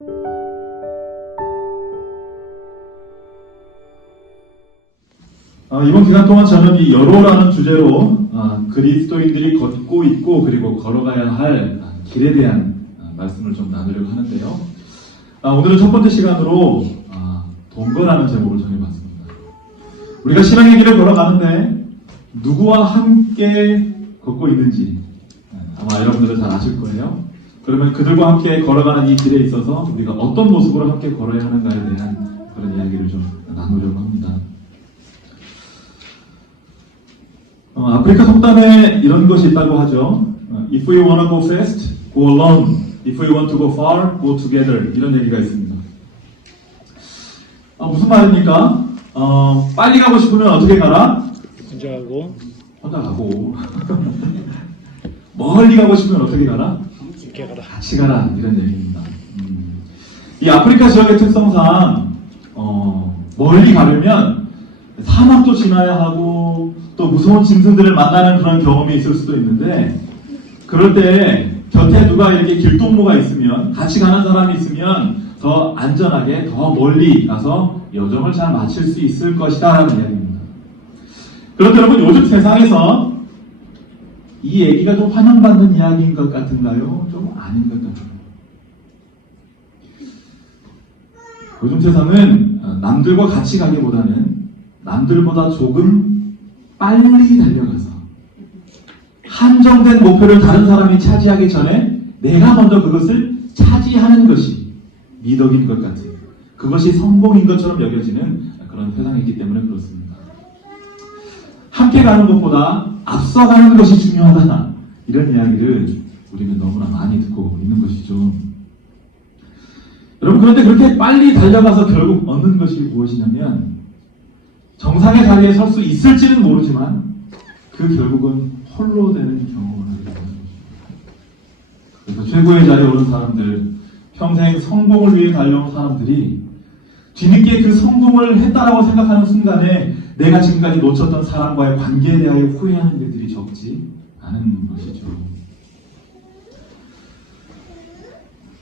이번 기간 동안 저는 이 여로라는 주제로 그리스도인들이 걷고 있고 그리고 걸어가야 할 길에 대한 말씀을 좀 나누려고 하는데요. 오늘은 첫 번째 시간으로 동거라는 제목을 정해봤습니다. 우리가 신앙의 길을 걸어가는데 누구와 함께 걷고 있는지 아마 여러분들은 잘 아실 거예요. 그러면 그들과 함께 걸어가는 이 길에 있어서 우리가 어떤 모습으로 함께 걸어야 하는가에 대한 그런 이야기를 좀 나누려고 합니다. 아프리카 속담에 이런 것이 있다고 하죠. If you want to go fast, go alone. If you want to go far, go together. 이런 얘기가 있습니다. 무슨 말입니까? 빨리 가고 싶으면 어떻게 가라? 혼자 가고. 혼자 가고. 멀리 가고 싶으면 어떻게 가라? 함께 가라. 같이 가라. 이런 얘기입니다. 이 아프리카 지역의 특성상 멀리 가려면 사막도 지나야 하고 또 무서운 짐승들을 만나는 그런 경험이 있을 수도 있는데, 그럴 때 곁에 누가 이렇게 길동무가 있으면, 같이 가는 사람이 있으면 더 안전하게 더 멀리 가서 여정을 잘 마칠 수 있을 것이다 라는 이야기입니다. 그런데 여러분, 요즘 세상에서 이 얘기가 좀 환영받는 이야기인 것 같은가요? 좀 아닌 것 같은가요? 요즘 세상은 남들과 같이 가기보다는 남들보다 조금 빨리 달려가서 한정된 목표를 다른 사람이 차지하기 전에 내가 먼저 그것을 차지하는 것이 미덕인 것 같은, 그것이 성공인 것처럼 여겨지는 그런 세상이기 때문에 그렇습니다. 함께 가는 것보다 앞서가는 것이 중요하다, 이런 이야기를 우리는 너무나 많이 듣고 있는 것이죠. 여러분, 그런데 그렇게 빨리 달려가서 결국 얻는 것이 무엇이냐면, 정상의 자리에 설 수 있을지는 모르지만 그 결국은 홀로 되는 경험을 하게 되는 것입니다. 그래서 최고의 자리에 오른 사람들, 평생 성공을 위해 달려온 사람들이 뒤늦게 그 성공을 했다라고 생각하는 순간에 내가 지금까지 놓쳤던 사람과의 관계에 대하여 후회하는 일들이 적지 않은 것이죠.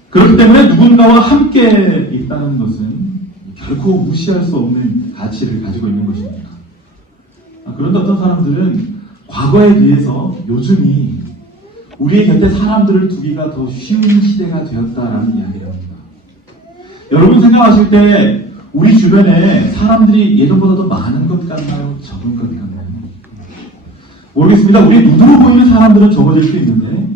그렇기 때문에 누군가와 함께 있다는 것은 결코 무시할 수 없는 가치를 가지고 있는 것입니다. 그런데 어떤 사람들은 과거에 비해서 요즘이 우리의 곁에 사람들을 두기가 더 쉬운 시대가 되었다라는 이야기를 합니다. 여러분 생각하실 때 우리 주변에 사람들이 예전보다 더 많은 것 같나요? 적은 것 같나요? 모르겠습니다. 우리 눈으로 보이는 사람들은 적어질 수 있는데,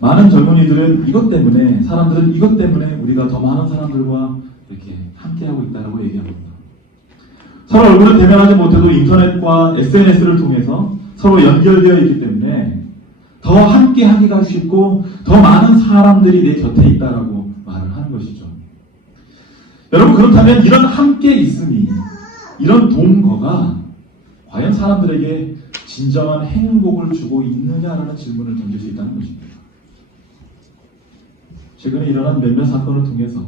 많은 젊은이들은 이것 때문에, 사람들은 이것 때문에 우리가 더 많은 사람들과 이렇게 함께하고 있다고 얘기합니다. 서로 얼굴을 대면하지 못해도 인터넷과 SNS를 통해서 서로 연결되어 있기 때문에 더 함께하기가 쉽고 더 많은 사람들이 내 곁에 있다라고 말을 하는 것이죠. 여러분, 그렇다면 이런 함께 있음이, 이런 동거가 과연 사람들에게 진정한 행복을 주고 있느냐라는 질문을 던질 수 있다는 것입니다. 최근에 일어난 몇몇 사건을 통해서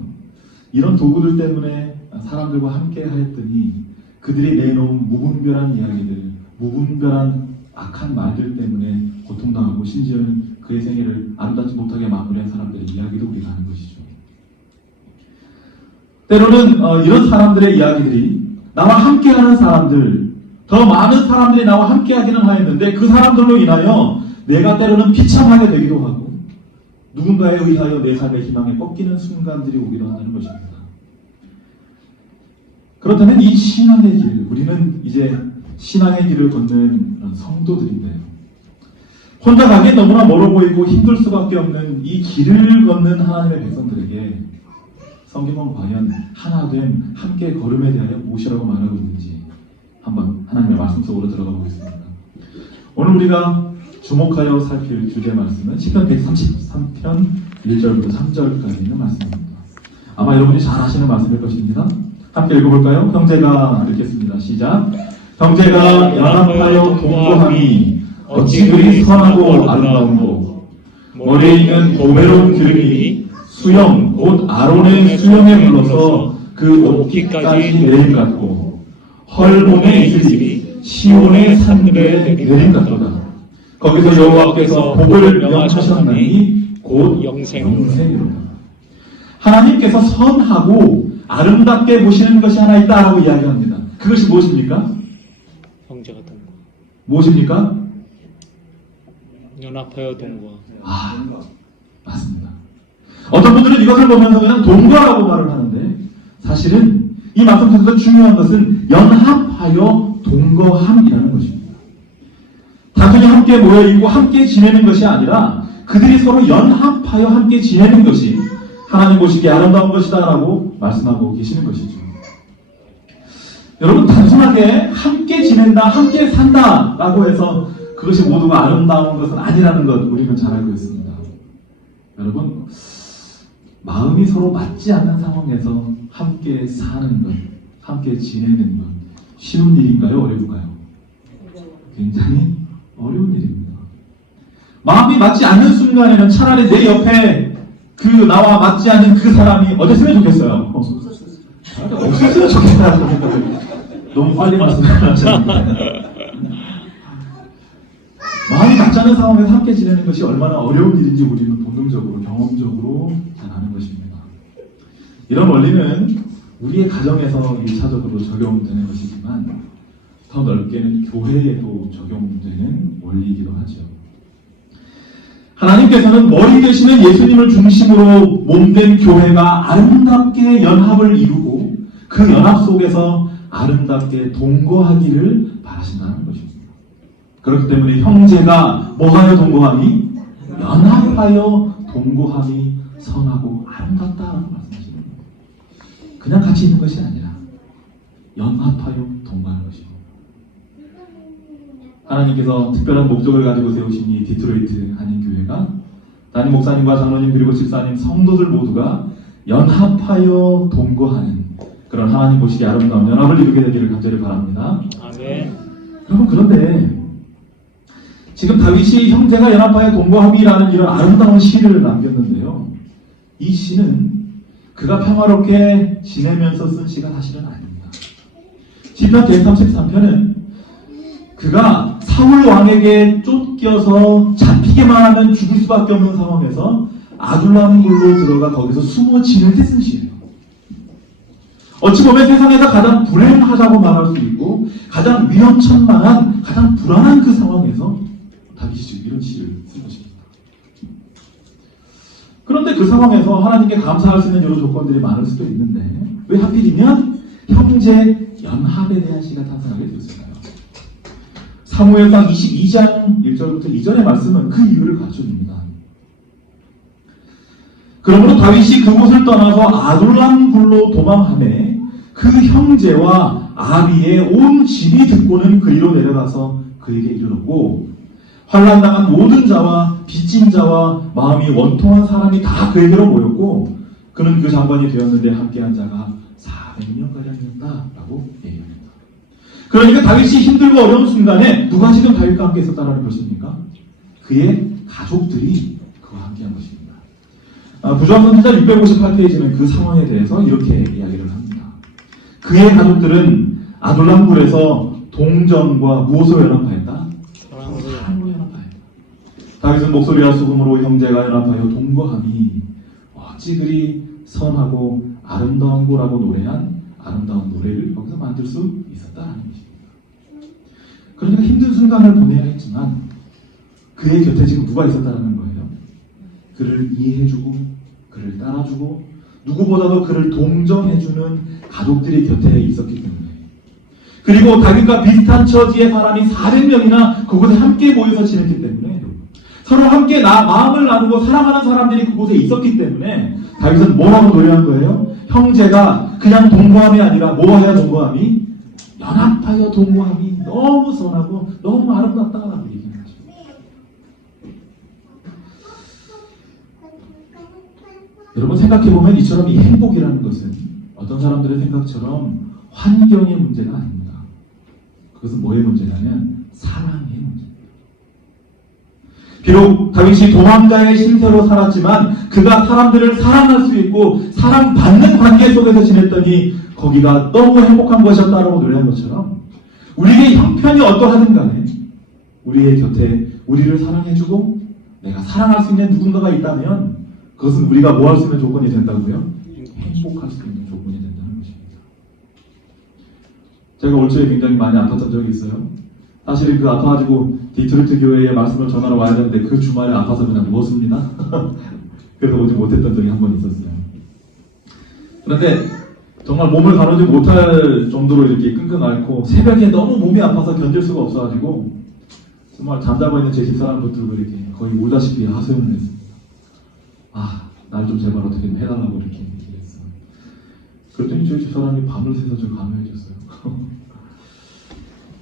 이런 도구들 때문에 사람들과 함께 하였더니 그들이 내놓은 무분별한 이야기들, 무분별한 악한 말들 때문에 고통당하고 심지어는 그의 생애를 아름답지 못하게 마무리한 사람들의 이야기도 우리가 하는 것이죠. 때로는 이런 사람들의 이야기들이 나와 함께하는 사람들, 더 많은 사람들이 나와 함께하기는 하였는데 그 사람들로 인하여 내가 때로는 비참하게 되기도 하고 누군가에 의하여 내 삶의 희망에 꺾이는 순간들이 오기도 한다는 것입니다. 그렇다면 이 신앙의 길, 우리는 이제 신앙의 길을 걷는 성도들인데요. 혼자 가기엔 너무나 멀어 보이고 힘들 수밖에 없는 이 길을 걷는 하나님의 백성들에게 성경은 과연 하나됨, 함께 걸음에 대하여 무엇이라고 말하고 있는지 한번 하나님의 말씀 속으로 들어가 보겠습니다. 오늘 우리가 주목하여 살필 주제 말씀은 시편 133편 1절부터 3절까지 있는 말씀입니다. 아마 여러분이 잘 아시는 말씀일 것입니다. 함께 읽어볼까요? 형제가 읽겠습니다. 시작. 형제가 연합하여 동거함이 어찌 그리 선하고 아름다운고, 머리에 있는 보배로운 기름이 수영 곧 아론의 수영에 불러서 그 옷깃까지 내림 같고, 헐몬에 있을 집이 시온의 산들에 내림 같도다. 거기서 여호와께서 복을 명하셨나니 곧 영생이로다. 하나님께서 선하고 아름답게 보시는 것이 하나 있다라고 이야기합니다. 그것이 무엇입니까? 형제가 동거. 무엇입니까? 연합하여 동거. 맞습니다. 어떤 분들은 이것을 보면서 그냥 동거라고 말을 하는데 사실은 이 말씀 속에서 중요한 것은 연합하여 동거함이라는 것입니다. 단순히 함께 모여있고 함께 지내는 것이 아니라 그들이 서로 연합하여 함께 지내는 것이 하나님 보시기에 아름다운 것이다 라고 말씀하고 계시는 것이죠. 여러분, 단순하게 함께 지낸다, 함께 산다 라고 해서 그것이 모두가 아름다운 것은 아니라는 것 우리는 잘 알고 있습니다. 여러분, 마음이 서로 맞지 않는 상황에서 함께 사는 것, 함께 지내는 것 쉬운 일인가요? 어려운가요? 굉장히 어려운 일입니다. 마음이 맞지 않는 순간에는 차라리 내 옆에 그 나와 맞지 않는 그 사람이 어땠으면 좋겠어요. 없었으면 좋겠다는 생각을 너무 빨리 말씀하셨는데 마음이 맞지 않는 상황에서 함께 지내는 것이 얼마나 어려운 일인지 우리는 본능적으로 경험적으로 잘 아는 것입니다. 이런 원리는 우리의 가정에서 1차적으로 적용되는 것이지만 더 넓게는 교회에도 적용되는 원리이기도 하죠. 하나님께서는 머리 되시는 예수님을 중심으로 몸된 교회가 아름답게 연합을 이루고 그 연합 속에서 아름답게 동거하기를 바라신다는 것입니다. 그렇기 때문에 형제가 뭐하여 동거함이? 연합하여 동거함이 선하고 아름답다라고 말씀하십니다. 그냥 같이 있는 것이 아니라 연합하여 동거하는 것입니다. 하나님께서 특별한 목적을 가지고 세우신 이 디트로이트 한인교회가 담임 목사님과 장로님 그리고 집사님 성도들 모두가 연합하여 동거하는 그런 하나님 보시기에 아름다운 연합을 이루게 되기를 간절히 바랍니다. 아멘. 여러분, 그런데 지금 다윗이 형제가 연합하여 동거함이라는 이런 아름다운 시를 남겼는데요. 이 시는 그가 평화롭게 지내면서 쓴 시가 사실은 아닙니다. 시편 133편은 그가 사울 왕에게 쫓겨서 잡히기만 하면 죽을 수밖에 없는 상황에서 아둘람 굴로 들어가 거기서 숨어 지낼 때 쓴 시예요. 어찌 보면 세상에서 가장 불행하다고 말할 수 있고 가장 위험천만한 가장 불안한 그 상황에서 다윗이 이런 시를 쓴 것입니다. 그런데 그 상황에서 하나님께 감사할 수 있는 여러 조건들이 많을 수도 있는데 왜 하필이면 형제 연합에 대한 시가 탄생하게 되었을까요? 사무엘상 22장 1절부터 2절의 말씀은 그 이유를 갖춰줍니다. 그러므로 다윗이 그곳을 떠나서 아둘람 굴로 도망하매 그 형제와 아비의 온 집이 듣고는 그리로 내려가서 그에게 이르렀고 환난당한 모든 자와 빚진 자와 마음이 원통한 사람이 다 그에게로 모였고 그는 그 장관이 되었는데 함께한 자가 400명가량이었다 라고 얘기합니다. 그러니까 다윗이 힘들고 어려운 순간에 누가 지금 다윗과 함께 있었다는 것입니까? 그의 가족들이 그와 함께한 것입니다. 부조항선지자 658페이지는 그 상황에 대해서 이렇게 이야기를 합니다. 그의 가족들은 아둘람굴에서 동정과 무엇으로 연합하였다? 사랑으로 연합하였다. 다윗은 목소리와 수금으로 형제가 연합하여 동거함이 어찌 그리 선하고 아름다운 곳라고 노래한 아름다운 노래를 거기서 만들 수 있었다는 것입니다. 그러니까 힘든 순간을 보내야 했지만 그의 곁에 지금 누가 있었다는 거예요? 그를 이해해주고 그를 따라주고 누구보다도 그를 동정해주는 가족들이 곁에 있었기 때문에 그리고 다윗과 비슷한 처지의 사람이 400명이나 그곳에 함께 모여서 지냈기 때문에 서로 함께 마음을 나누고 사랑하는 사람들이 그곳에 있었기 때문에 다윗은 뭐라고 노래한 거예요? 형제가 그냥 동거함이 아니라 뭐하여 동거함이? 연합하여 동거함이 너무 선하고 너무 아름답다라고 얘기하는 거죠. 여러분 생각해보면 이처럼 이 행복이라는 것은 어떤 사람들의 생각처럼 환경의 문제가 아닙니다. 그것은 뭐의 문제냐면 사랑의 문제입니다. 비록 다윗이 도망자의 신세로 살았지만 그가 사람들을 사랑할 수 있고 사랑받는 관계 속에서 지냈더니 거기가 너무 행복한 것이었다라고 노래한 것처럼 우리의 형편이 어떠하든 간에 우리의 곁에 우리를 사랑해주고 내가 사랑할 수 있는 누군가가 있다면 그것은 우리가 뭐 할 수 있는 조건이 된다고요? 행복할 수 있는 조건이 된다는 것입니다. 제가 올 초에 굉장히 많이 아팠던 적이 있어요. 사실은 그 아파가지고 디트로이트 교회에 말씀을 전하러 와야 되는데 그 주말에 아파서 그냥 누웠습니다. 그래서 오지 못했던 적이 한 번 있었어요. 그런데 정말 몸을 가누지 못할 정도로 이렇게 끙끙 앓고 새벽에 너무 몸이 아파서 견딜 수가 없어가지고 정말 잠자고 있는 제 집사람 붙들고 이렇게 거의 울다시피 하소연을 했습니다. 날 좀 제발 어떻게 좀 해달라고 이렇게 얘기했어요. 그랬더니 저희 집사람이 밤을 새서 저를 간호해줬어요.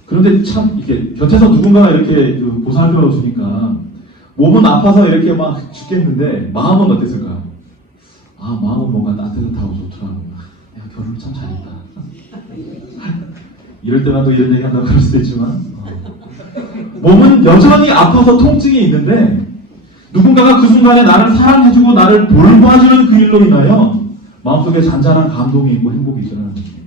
그런데 참 이렇게 곁에서 누군가가 이렇게 보살펴 주니까 몸은 아파서 이렇게 막 죽겠는데 마음은 어땠을까요? 마음은 뭔가 따뜻하고 좋더라고요. 내가 결혼을 참 잘했다. 이럴 때만 또 이런 얘기 한다고 그럴 수도 있지만 몸은 여전히 아파서 통증이 있는데 누군가가 그 순간에 나를 사랑해주고 나를 돌봐주는 그 일로 인하여 마음속에 잔잔한 감동이 있고 행복이 있더라는 것입니다.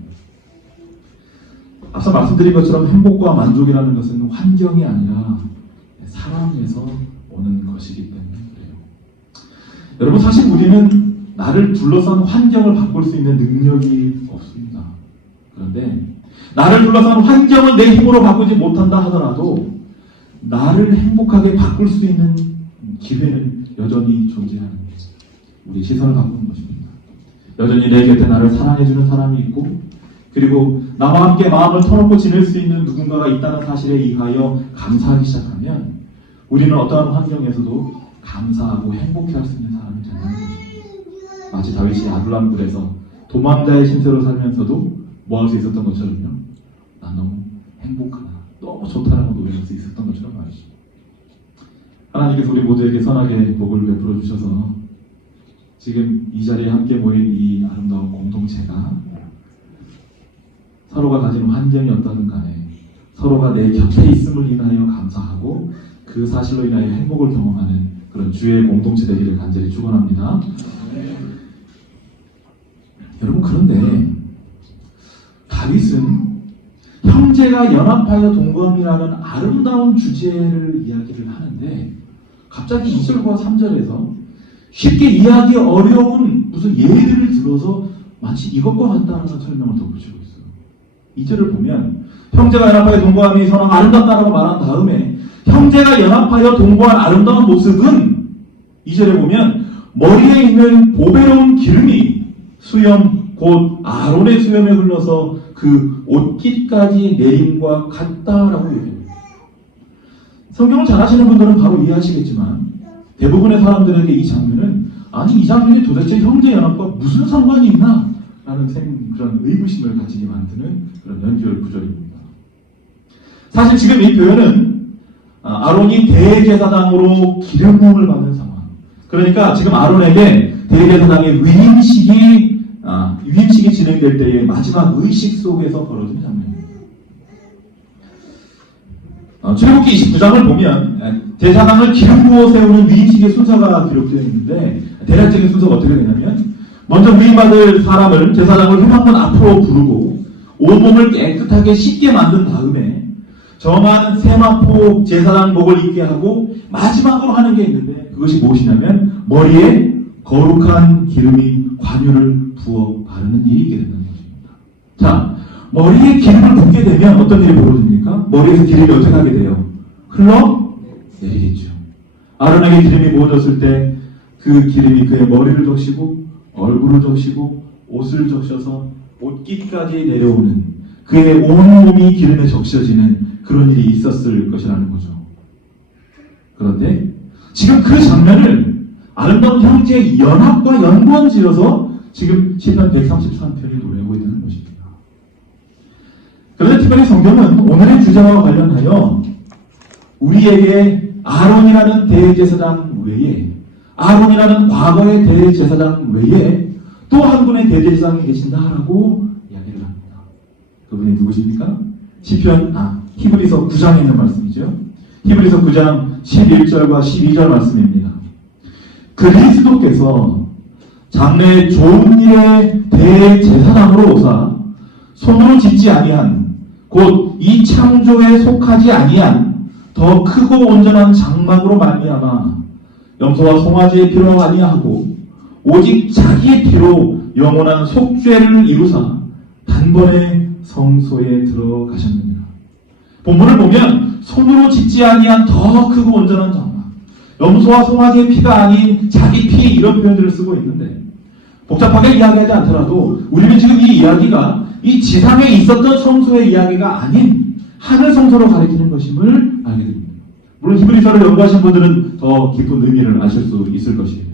앞서 말씀드린 것처럼 행복과 만족이라는 것은 환경이 아니라 사랑에서 오는 것이기 때문에 그래요. 여러분, 사실 우리는 나를 둘러싼 환경을 바꿀 수 있는 능력이 없습니다. 그런데 나를 둘러싼 환경을 내 힘으로 바꾸지 못한다 하더라도 나를 행복하게 바꿀 수 있는 기회는 여전히 존재하는 거죠. 우리 시선을 바꾸는 것입니다. 여전히 내 곁에 나를 사랑해주는 사람이 있고 그리고 나와 함께 마음을 터놓고 지낼 수 있는 누군가가 있다는 사실에 의하여 감사하기 시작하면 우리는 어떠한 환경에서도 감사하고 행복해할 수 있는 사람이 된다는 것입니다. 마치 다윗이 아둘람굴에서 도망자의 신세로 살면서도 뭐 할 수 있었던 것처럼요. 난 너무 행복하다, 너무 좋다라고 노래할 수 있었던 것처럼 말이죠. 하나님께서 우리 모두에게 선하게 복을 베풀어 주셔서 지금 이 자리에 함께 모인 이 아름다운 공동체가 서로가 가진 환경이 어떠든 간에 서로가 내 곁에 있음을 인하여 감사하고 그 사실로 인하여 행복을 경험하는 그런 주의 공동체 되기를 간절히 축원합니다. 여러분, 그런데 다윗은 형제가 연합하여 동거함이라는 아름다운 주제를 이야기를 하는데 갑자기 2절과 3절에서 쉽게 이해하기 어려운 무슨 예를 들어서 마치 이것과 같다는 설명을 덧붙이고 있어요. 2절을 보면 형제가 연합하여 동거함이 선한 아름답다라고 말한 다음에 형제가 연합하여 동거한 아름다운 모습은 2절에 보면 머리에 있는 보배로운 기름이 수염 곧 아론의 수염에 흘러서 그 옷깃까지 내림과 같다라고 얘기합니다. 성경을 잘 아시는 분들은 바로 이해하시겠지만 대부분의 사람들에게 이 장면은 이 장면이 도대체 형제 연합과 무슨 상관이 있나? 라는 그런 의구심을 가지게 만드는 그런 연결 구절입니다. 사실 지금 이 표현은 아론이 대제사장으로 기름 부음을 받는 상황. 그러니까 지금 아론에게 대제사장의 위임식이 진행될 때의 마지막 의식 속에서 벌어진 장면입니다. 출애굽기 29장을 보면 제사장을 기름 부어 세우는 위임식의 순서가 기록되어 있는데 대략적인 순서가 어떻게 되냐면 먼저 위임받을 사람을 제사장을 휘방문 앞으로 부르고 온몸을 깨끗하게 씻게 만든 다음에 정한 세마포 제사장복을 입게 하고 마지막으로 하는 게 있는데 그것이 무엇이냐면 머리에 거룩한 기름이 관유를 부어 바르는 일이 있게 된다는 것입니다. 자, 머리에 기름을 붓게 되면 어떤 일이 벌어집니까? 머리에서 기름이 어떻게 하게 돼요? 흘러내리겠죠. 아론에게 기름이 부어졌을 때 그 기름이 그의 머리를 적시고 얼굴을 적시고 옷을 적셔서 옷깃까지 내려오는 그의 온몸이 기름에 적셔지는 그런 일이 있었을 것이라는 거죠. 그런데 지금 그 장면을 아름다운 형제의 연합과 연관지어서 지금 시편 133편이 노래하고 있다는 것입니다. 그런데 특별히 성경은 오늘의 주제와 관련하여 우리에게 아론이라는 대제사장 외에 아론이라는 과거의 대제사장 외에 또 한 분의 대제사장이 계신다라고 이야기를 합니다. 그분이 누구십니까? 히브리서 9장에 있는 말씀이죠. 히브리서 9장 11절과 12절 말씀입니다. 그리스도께서 장래의 좋은 일의 대제사장으로 오사 손으로 짓지 아니한 곧 이 창조에 속하지 아니한 더 크고 온전한 장막으로 말미암아 염소와 송아지의 피로 아니하고 오직 자기의 피로 영원한 속죄를 이루사 단번에 성소에 들어가셨느니라. 본문을 보면 손으로 짓지 아니한 더 크고 온전한 장막, 염소와 송아지의 피가 아닌 자기 피, 이런 표현들을 쓰고 있는데, 복잡하게 이야기하지 않더라도 우리는 지금 이 이야기가 이 지상에 있었던 성소의 이야기가 아닌 하늘 성소로 가리키는 것임을 알게 됩니다. 물론 히브리서를 연구하신 분들은 더 깊은 의미를 아실 수 있을 것이에요.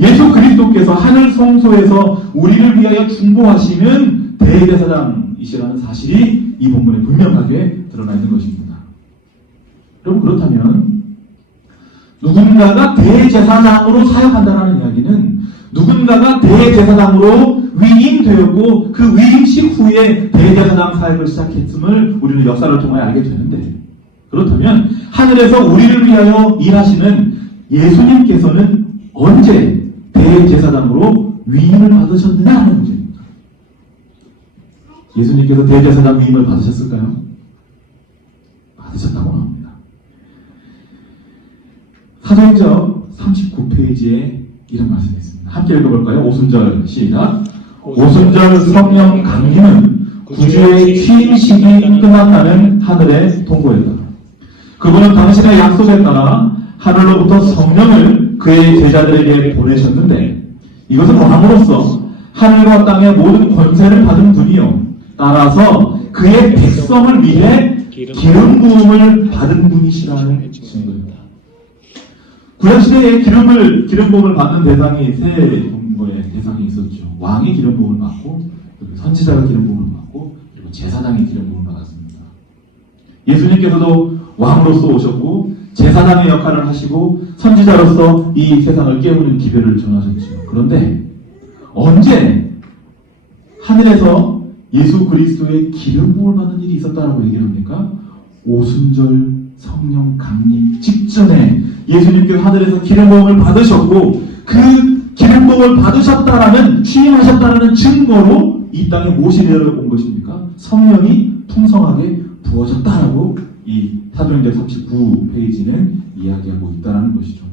예수 그리스도께서 하늘 성소에서 우리를 위하여 중보하시는 대제사장이시라는 사실이 이 본문에 분명하게 드러나 있는 것입니다. 여러분, 그렇다면 누군가가 대제사장으로 사역한다는 이야기는 누군가가 대제사장으로 위임되었고 그 위임식 후에 대제사장 사역을 시작했음을 우리는 역사를 통해 알게 되는데, 그렇다면 하늘에서 우리를 위하여 일하시는 예수님께서는 언제 대제사장으로 위임을 받으셨느냐 하는 문제입니다. 예수님께서 대제사장 위임을 받으셨을까요? 받으셨다고 합니다. 사도행전 39페이지에 이런 말씀이 있습니다. 함께 읽어볼까요? 오순절 시작. 오순절 성령 강림은 구주의 취임식이 끝났다는 하늘의 통보였다. 그분은 당신의 약속에 따라 하늘로부터 성령을 그의 제자들에게 보내셨는데, 이것은 왕으로서 하늘과 땅의 모든 권세를 받은 분이요, 따라서 그의 백성을 위해 기름 부음을 받은 분이시라는 증거입니다. 구약시대에 기름 부음을 받는 대상이 세 정도의 대상이 있었죠. 왕이 기름 부음을 받고, 선지자가 기름 부음을 받고, 그리고 제사장이 기름 부음을 받았습니다. 예수님께서도 왕으로서 오셨고 제사장의 역할을 하시고 선지자로서 이 세상을 깨우는 기별을 전하셨죠. 그런데 언제 하늘에서 예수 그리스도의 기름 부음을 받는 일이 있었다라고 얘기를 합니까? 오순절 성령 강림 직전에 예수님께서 하늘에서 기름 부음을 받으셨고, 그 기름 부음을 받으셨다라는, 취임하셨다라는 증거로 이 땅에 무엇이 내려온 것입니까? 성령이 풍성하게 부어졌다라고 이 사도행전 39페이지는 이야기하고 있다는 것이죠.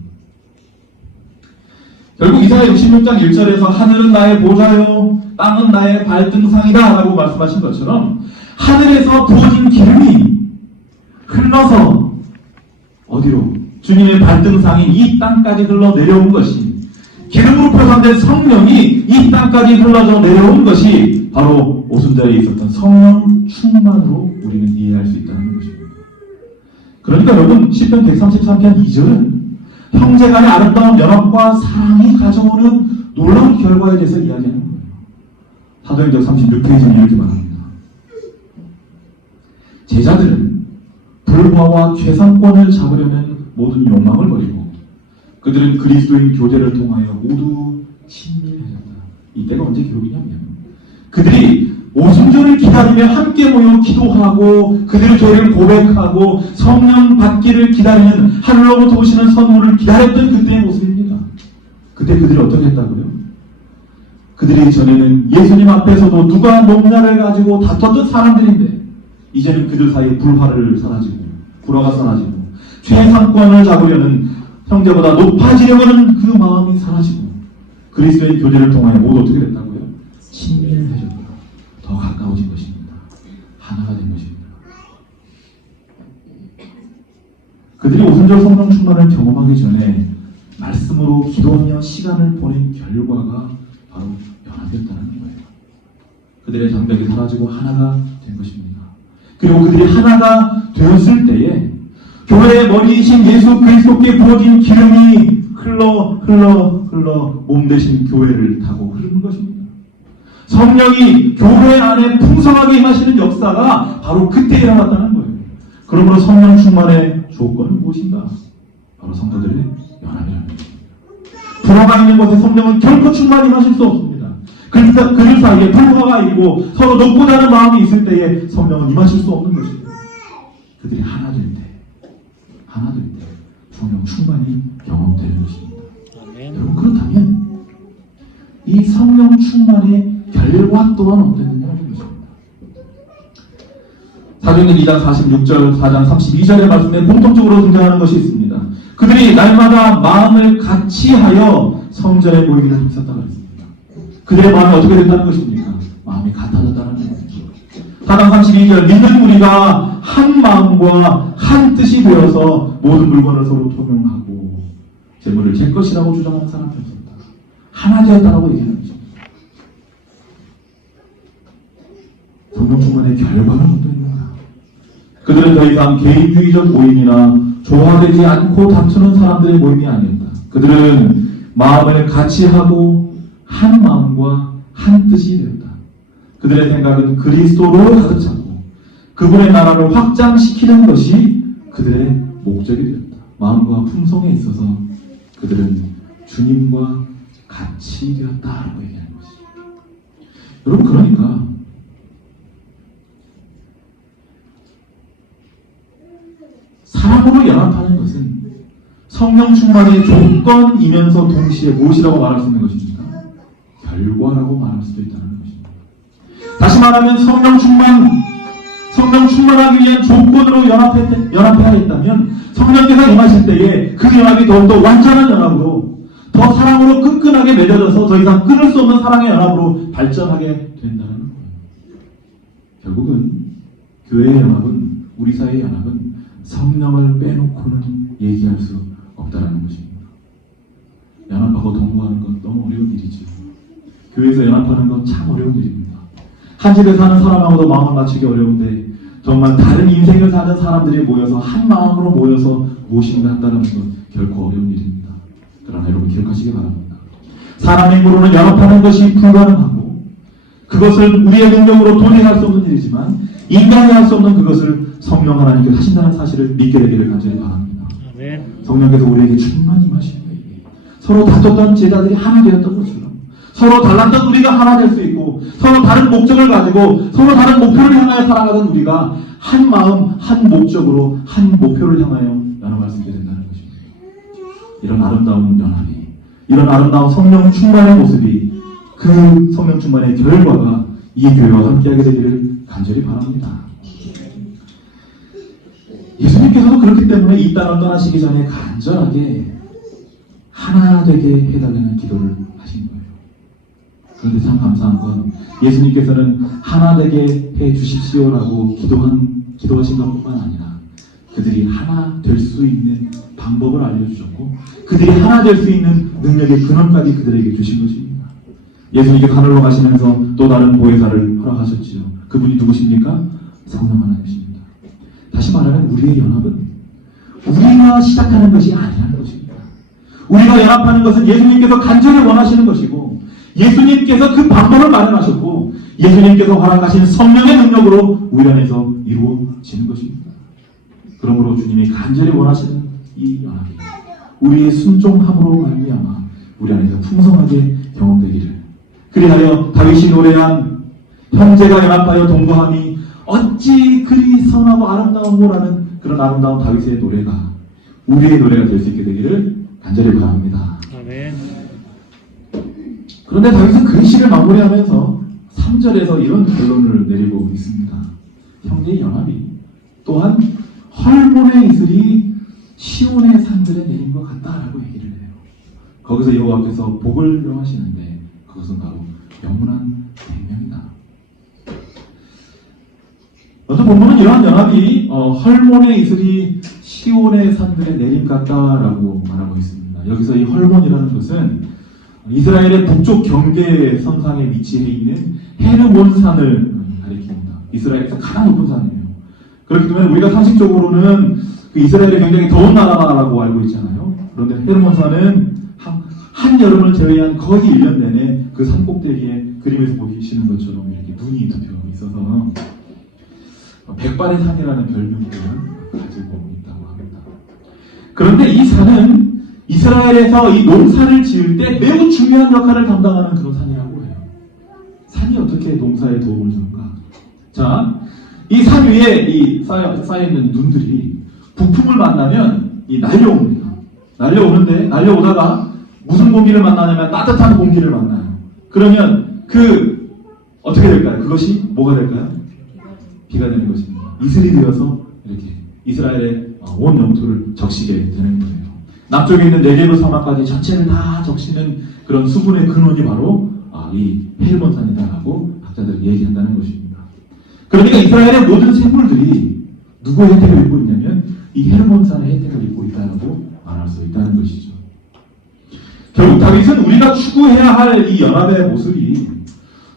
결국 이사야 66장 1절에서 하늘은 나의 보좌요 땅은 나의 발등상이다 라고 말씀하신 것처럼, 하늘에서 부어진 기름이 흘러서 어디로? 주님의 발등상인 이 땅까지 흘러 내려온 것이, 기름으로 표상된 성령이 이 땅까지 흘러져 내려온 것이 바로 오순절에 있었던 성령 충만으로 우리는 이해할 수 있다는 것입니다. 그러니까 여러분, 시편 133편 2절은 형제간의 아름다운 연합과 사랑이 가져오는 놀라운 결과에 대해서 이야기하는 거예요. 사도행전 36페이지는 이렇게 말합니다. 제자들은 불화와 최상권을 잡으려는 모든 욕망을 버리고 그들은 그리스도인 교제를 통하여 모두 친밀해졌다. 이때가 언제 기록이냐면, 그들이 오순절을 기다리며 함께 모여 기도하고 그들의 죄를 고백하고 성령 받기를 기다리는, 하늘로부터 오시는 선물을 기다렸던 그때의 모습입니다. 그때 그들이 어떻게 했다고요? 그들이 전에는 예수님 앞에서도 누가 농사를 가지고 다퉜던 사람들인데, 이제는 그들 사이에 불화를 사라지고 불화가 사라지고 최상권을 잡으려는, 형제보다 높아지려고 하는 그 마음이 사라지고 그리스도의 교제를 통하여 모두 어떻게 됐다고요? 친밀해졌다. 더 가까워진 것입니다. 하나가 된 것입니다. 그들이 오순절 성령 충만을 경험하기 전에 말씀으로 기도하며 시간을 보낸 결과가 바로 연합이었다는 거예요. 그들의 장벽이 사라지고 하나가 된 것입니다. 그리고 그들이 하나가 되었을 때에 교회의 머리이신 예수 그리스도께 부어진 기름이 흘러 몸 되신 교회를 타고 흐르는 것입니다. 성령이 교회 안에 풍성하게 임하시는 역사가 바로 그때 일어났다는 거예요. 그러므로 성령 충만의 조건은 무엇인가? 바로 성도들의 연합이라는 것입니다. 불화가 있는 곳에 성령은 결코 충만히 임하실 수 없습니다. 그들 사이에 불화가 있고 서로 높고 다른 마음이 있을 때에 성령은 임하실 수 없는 것입니다. 그들이 하나 될 때 성령 충만이 경험되는 것입니다. 여러분, 그렇다면 이 성령 충만의 결과 또한 어땠느냐는 것입니다. 사도행전 2장 46절, 4장 32절의 말씀에 공통적으로 등장하는 것이 있습니다. 그들이 날마다 마음을 같이하여 성전에 모이기를 힘썼다고 했습니다. 그들의 마음이 어떻게 된다는 것입니까? 마음이 같아졌다는 것입니다. 4장 32절 믿는 우리가 한 마음과 한 뜻이 되어서 모든 물건을 서로 통용하고 재물을 제 것이라고 주장하는 사람들입니다. 하나 되었다라고 얘기하는 것입니다. 성령 충만의 결과는 어떠합니까? 그들은 더 이상 개인주의적 모임이나 조화되지 않고 다투는 사람들의 모임이 아니었다. 그들은 마음을 같이 하고 한 마음과 한 뜻이 되었다. 그들의 생각은 그리스도로 가득 찼고 그분의 나라를 확장시키는 것이 그들의 목적이 되었다. 마음과 품성에 있어서 그들은 주님과 같이 되었다라고 얘기하는 것이죠. 여러분, 그러니까 사람으로 연합하는 것은 성령 충만의 조건이면서 동시에 무엇이라고 말할 수 있는 것입니까? 결과라고 말할 수도 있다는 것입니다. 다시 말하면 성령 충만하기 위한 조건으로 연합해야 했다면 성령께서 임하실 때에 그 연합이 더욱더 완전한 연합으로 더 사랑으로 끈끈하게 맺어져서 더 이상 끊을 수 없는 사랑의 연합으로 발전하게 된다는 거예요. 결국은 교회의 연합은, 우리 사이의 연합은 성령을 빼놓고는 얘기할 수 없다는 것입니다. 연합하고 동거하는 건 너무 어려운 일이죠. 교회에서 연합하는 건 참 어려운 일입니다. 한 집에 사는 사람하고도 마음을 맞추기 어려운데 정말 다른 인생을 사는 사람들이 모여서 한 마음으로 모여서 무엇인가 한다는 건 결코 어려운 일입니다. 그러나 여러분 기억하시기 바랍니다. 사람의 힘으로는 연합하는 것이 불가능하고 그것을 우리의 능력으로 도래할 수 없는 일이지만 인간이 할 수 없는 그것을 성령 하나님께서 하신다는 사실을 믿게 되기를 간절히 바랍니다. 성령께서 우리에게 충만히 임하시는 거예요. 서로 다퉜던 제자들이 하나 되었던 것처럼 서로 달랐던 우리가 하나 될 수 있고 서로 다른 목적을 가지고 서로 다른 목표를 향하여 살아가던 우리가 한 마음, 한 목적으로 한 목표를 향하여 연합할 수 있게 된다는 것입니다. 이런 아름다운 연합이, 이런 아름다운 성령 충만의 모습이 그 성령 충만의 결과가 이 교회와 함께하게 되기를 간절히 바랍니다. 예수님께서도 그렇기 때문에 이 땅을 떠나시기 전에 간절하게 하나 되게 해달라는 기도를 하신 거예요. 그런데 참 감사한 건 예수님께서는 하나 되게 해 주십시오라고 기도하신 것뿐만 아니라 그들이 하나 될 수 있는 방법을 알려주셨고 그들이 하나 될 수 있는 능력의 근원까지 그들에게 주신 것입니다. 예수님께서 하늘로 가시면서 또 다른 보혜사를 허락하셨지요. 그분이 누구십니까? 성령 하나님이십니다. 다시 말하면 우리의 연합은 우리가 시작하는 것이 아니라는 것입니다. 우리가 연합하는 것은 예수님께서 간절히 원하시는 것이고 예수님께서 그 방법을 마련하셨고 예수님께서 허락하신 성령의 능력으로 우리 안에서 이루어지는 것입니다. 그러므로 주님이 간절히 원하시는 이 연합이 우리의 순종함으로 말미암아 우리 안에서 풍성하게 경험되기를, 그리하여 다윗이 노래한 형제가 연합하여 동거함이 어찌 그리 선하고 아름다운고라는 그런 아름다운 다윗의 노래가 우리의 노래가 될 수 있게 되기를 간절히 바랍니다. 아멘. 그런데 다윗은 그 시를 마무리하면서 3절에서 이런 결론을 내리고 있습니다. 형제의 연합이 또한 헐몬의 이슬이 시온의 산들에 내린 것 같다라고 얘기를 해요. 거기서 여호와께서 복을 명하시는데 그것은 바로 영원한 생명이다. 어떤 본문은 이러한 연합이 헐몬의 이슬이 시온의 산들에 내린 것 같다라고 말하고 있습니다. 여기서 이 헐몬이라는 것은 이스라엘의 북쪽 경계 선상에 위치해 있는 헤르몬 산을 가리킵니다. 이스라엘에서 가장 높은 산이에요. 그렇기 때문에 우리가 상식적으로는 그 이스라엘이 굉장히 더운 나라라고 알고 있잖아요. 그런데 헤르몬 산은 한여름을 제외한 거의 1년 내내 그 산 꼭대기에 그림에서 보시는 것처럼 이렇게 눈이 덮여 있어서 백발의 산이라는 별명을 가지고 있다고 합니다. 그런데 이 산은 이스라엘에서 이 농사를 지을 때 매우 중요한 역할을 담당하는 그런 산이라고 해요. 산이 어떻게 농사에 도움을 주는가? 자, 이 산 위에 이 쌓여있는 눈들이 북풍을 만나면 이 날려옵니다. 날려오다가 무슨 공기를 만나냐면 따뜻한 공기를 만나요. 그러면 어떻게 될까요? 그것이 뭐가 될까요? 비가 되는 것입니다. 이슬이 되어서 이렇게 이스라엘의 온 영토를 적시게 되는 거예요. 남쪽에 있는 네게브 사막까지 전체를 다 적시는 그런 수분의 근원이 바로 이 헬몬산이다라고 학자들이 얘기한다는 것입니다. 그러니까 이스라엘의 모든 생물들이 누구의 혜택을 입고 있냐면 이 헬몬산의 혜택을 입고 있다고 말할 수 있다는 것이죠. 결국 다윗은 우리가 추구해야 할 이 연합의 모습이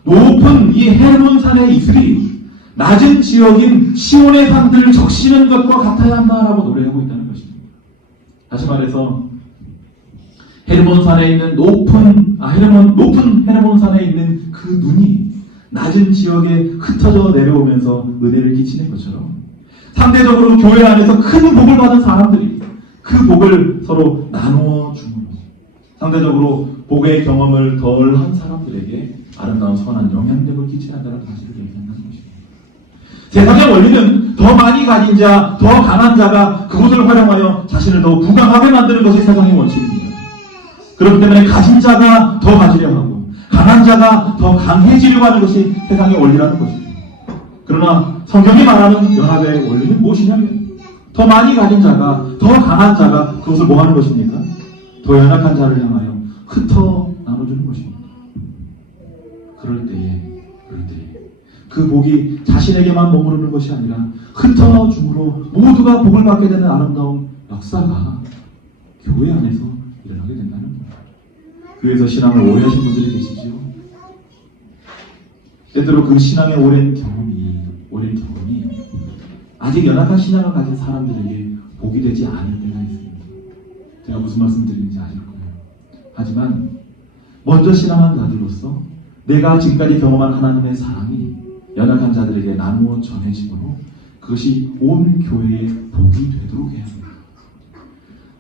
높은 이 헬몬산의 이슬이 낮은 지역인 시온의 산들을 적시는 것과 같아야 한다라고 노래하고 있다는 것입니다. 다시 말해서 헬몬산에 있는 높은 헬몬산에 있는 그 눈이 낮은 지역에 흩어져 내려오면서 은혜를 끼치는 것처럼 상대적으로 교회 안에서 큰 복을 받은 사람들이 그 복을 서로 나누어 주는 거죠. 상대적으로 복의 경험을 덜 한 사람들에게 아름다운 선한 영향력을 끼쳐야 한다는 사실을 얘기한다는 것입니다. 세상의 원리는 더 많이 가진 자, 더 강한 자가 그것을 활용하여 자신을 더 부강하게 만드는 것이 세상의 원칙입니다. 그렇기 때문에 가진 자가 더 가지려 하고 강한 자가 더 강해지려고 하는 것이 세상의 원리라는 것입니다. 그러나 성경이 말하는 연합의 원리는 무엇이냐면 더 많이 가진 자가, 더 강한 자가 그것을 뭐 하는 것입니까? 더 연약한 자를 향하여 흩어 나눠주는 것입니다. 그럴 때에 그 복이 자신에게만 머무르는 것이 아니라 흩어 줌으로 모두가 복을 받게 되는 아름다운 역사가 교회 안에서 일어나게 된다는 겁니다. 교회에서 신앙을 오해하신 분들이 계시죠? 때때로 그 신앙의 오랜 경험이 아직 연약한 신앙을 가진 사람들에게 복이 되지 않을 때가 있습니다. 제가 무슨 말씀 드리는지 아실 거예요. 하지만 먼저 신앙한 자들로서 내가 지금까지 경험한 하나님의 사랑이 연약한 자들에게 나누어 전해지므로 그것이 온 교회의 복이 되도록 해야 합니다.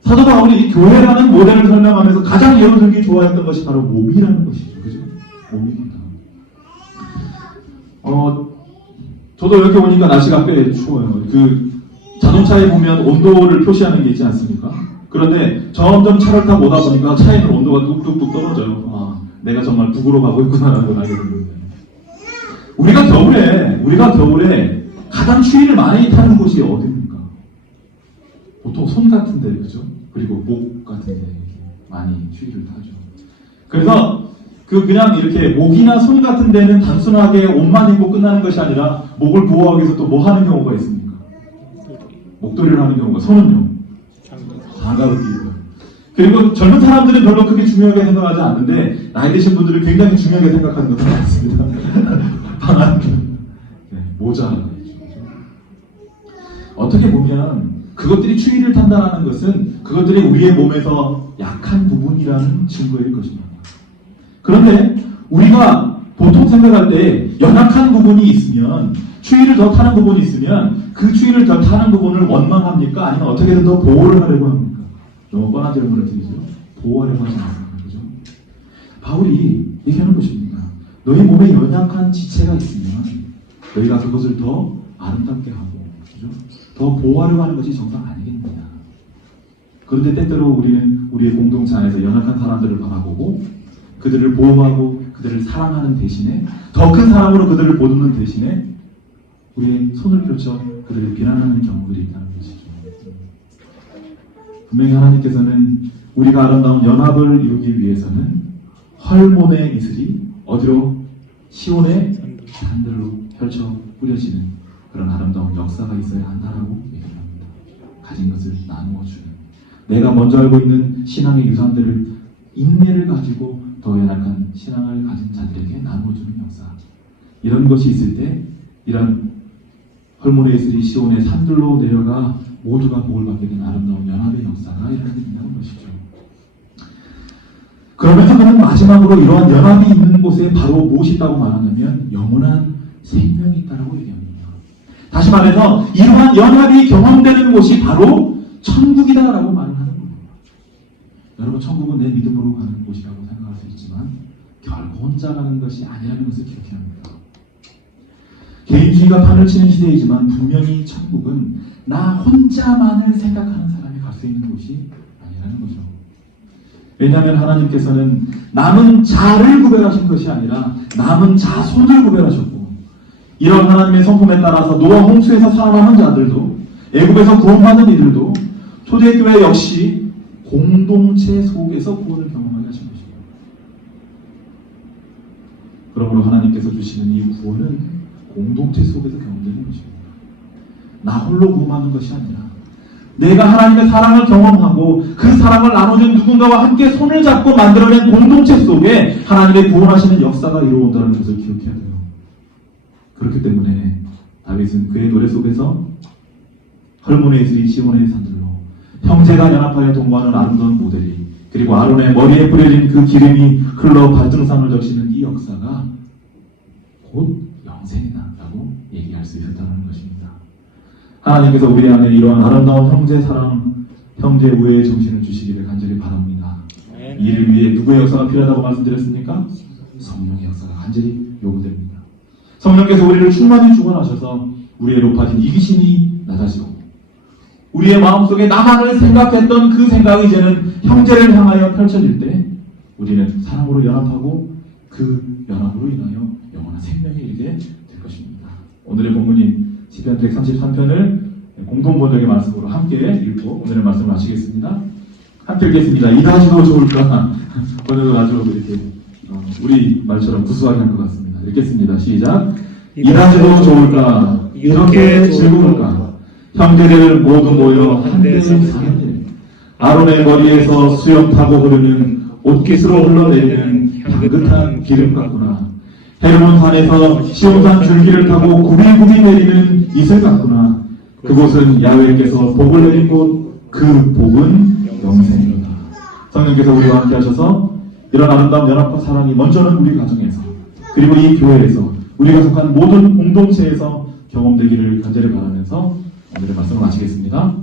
사도 바울이 교회라는 모델을 설명하면서 가장 예로 들기 좋아했던 것이 바로 몸이라는 것이죠. 그죠? 몸입니다. 저도 이렇게 오니까 날씨가 꽤 추워요. 그 자동차에 보면 온도를 표시하는 게 있지 않습니까? 그런데 점점 차를 타고 오다 보니까 차에는 온도가 뚝뚝뚝 떨어져요. 내가 정말 북으로 가고 있구나라는 걸 알게 됩니다. 우리가 겨울에 가장 추위를 많이 타는 곳이 어디입니까? 보통 손 같은 데, 그죠? 그리고 목 같은 데 많이 추위를 타죠. 그래서 그냥 이렇게 목이나 손 같은 데는 단순하게 옷만 입고 끝나는 것이 아니라 목을 보호하기 위해서 또 뭐 하는 경우가 있습니까? 목도리를 하는 경우가, 손은요? 장갑을 끼고요. 그리고 젊은 사람들은 별로 크게 중요하게 생각하지 않는데 나이 드신 분들은 굉장히 중요하게 생각하는 것도 많습니다. 방한 모자. 어떻게 보면 그것들이 추위를 탄다는 것은 그것들이 우리의 몸에서 약한 부분이라는 증거일 것입니다. 그런데 우리가 보통 생각할 때 연약한 부분이 있으면 추위를 더 타는 부분이 있으면 그 추위를 더 타는 부분을 원망합니까? 아니면 어떻게든 더 보호를 하려고 합니까? 너무 뻔한 질문을 드리죠. 보호하려고 하지 않습니까? 그죠? 바울이 얘기하는 것입니다. 너희 몸에 연약한 지체가 있으면 너희가 그것을 더 아름답게 하고, 그죠? 더 보호하려고 하는 것이 정상 아니겠느냐. 그런데 때때로 우리는 우리의 공동체 안에서 연약한 사람들을 바라보고 그들을 보호하고 그들을 사랑하는 대신에 더 큰 사랑으로 그들을 보듬는 대신에 우리의 손을 펼쳐 그들을 비난하는 경우들이 있다는 것이죠. 분명히 하나님께서는 우리가 아름다운 연합을 이루기 위해서는 헐몬의 이슬이 어디로? 시온의 산들로 펼쳐 뿌려지는 그런 아름다운 역사가 있어야 한다라고 얘기합니다. 가진 것을 나누어 주는, 내가 먼저 알고 있는 신앙의 유산들을 인내를 가지고 더 연약한 신앙을 가진 자들에게 나누어주는 역사. 이런 것이 있을 때 이런 헐몬의 이슬이 시온의 산들로 내려가 모두가 복을 받게 되는 아름다운 연합의 역사가 일어나게 된다는 것이죠. 그러면서 그는 마지막으로 이러한 연합이 있는 곳에 바로 무엇이 있다고 말하냐면 영원한 생명이 있다고 얘기합니다. 다시 말해서 이러한 연합이 경험되는 곳이 바로 천국이다라고 말을 하는 겁니다. 여러분, 천국은 내 믿음으로 가는 곳이라고 생각할 수 있지만 결코 혼자 가는 것이 아니라는 것을 기억해야 합니다. 개인주의가 판을 치는 시대이지만 분명히 천국은 나 혼자만을 생각하는 사람이 갈 수 있는 곳이 아니라는 거죠. 왜냐하면 하나님께서는 남은 자를 구별하신 것이 아니라 남은 자손을 구별하셨고, 이런 하나님의 성품에 따라서 노아 홍수에서 살아남은 자들도, 애굽에서 구원받은 이들도, 초대교회 역시 공동체 속에서 구원을 경험하게 하신 것입니다. 그러므로 하나님께서 주시는 이 구원은 공동체 속에서 경험되는 것입니다. 나 홀로 구원하는 것이 아니라 내가 하나님의 사랑을 경험하고 그 사랑을 나눠준 누군가와 함께 손을 잡고 만들어낸 공동체 속에 하나님의 구원하시는 역사가 이루어온다는 것을 기억해야 돼요. 그렇기 때문에 다윗은 그의 노래 속에서 헐몬의 이슬이 시온의 산들로 형제가 연합하여 동거하는 아름다운 모델이 그리고 아론의 머리에 뿌려진 그 기름이 흘러 발등상을 적시는 이 역사가 곧 영생이다라고 얘기할 수 있었다는 것입니다. 하나님께서 우리 안에 이러한 아름다운 형제 사랑, 형제 우애의 정신을 주시기를 간절히 바랍니다. 이를 위해 누구의 역사가 필요하다고 말씀드렸습니까? 성령의 역사가 간절히 요구됩니다. 성령께서 우리를 충만히 주관하셔서 우리의 높아진 이기심이 낮아지고 우리의 마음속에 나만을 생각했던 그 생각이 이제는 형제를 향하여 펼쳐질 때 우리는 사랑으로 연합하고 그 연합으로 인하여 영원한 생명에 이르게 될 것입니다. 오늘의 본문인 시편 133편을 공동번역의 말씀으로 함께 읽고 오늘의 말씀을 마치겠습니다. 함께 읽겠습니다. 이다지도 좋을까? 번역을 아주 이렇게 우리 말처럼 구수하게 할 것 같습니다. 읽겠습니다. 시작. 이다지도 좋을까? 이렇게 즐거울까? 형제들 모두 모여 한데 사는 일. 아론의 머리에서 수염 타고 흐르는 옷깃으로 흘러내리는 향긋한 기름 같구나. 헤르몬 산에서 시온산 줄기를 타고 굽이굽이 내리는 이슬 같구나. 그곳은 야훼께서 복을 내린 곳, 그 복은 영생이다. 성령께서 우리와 함께 하셔서 이런 아름다운 연합과 사랑이 먼저는 우리 가정에서 그리고 이 교회에서 우리가 속한 모든 공동체에서 경험되기를 간절히 바라면서 오늘의 말씀을 마치겠습니다.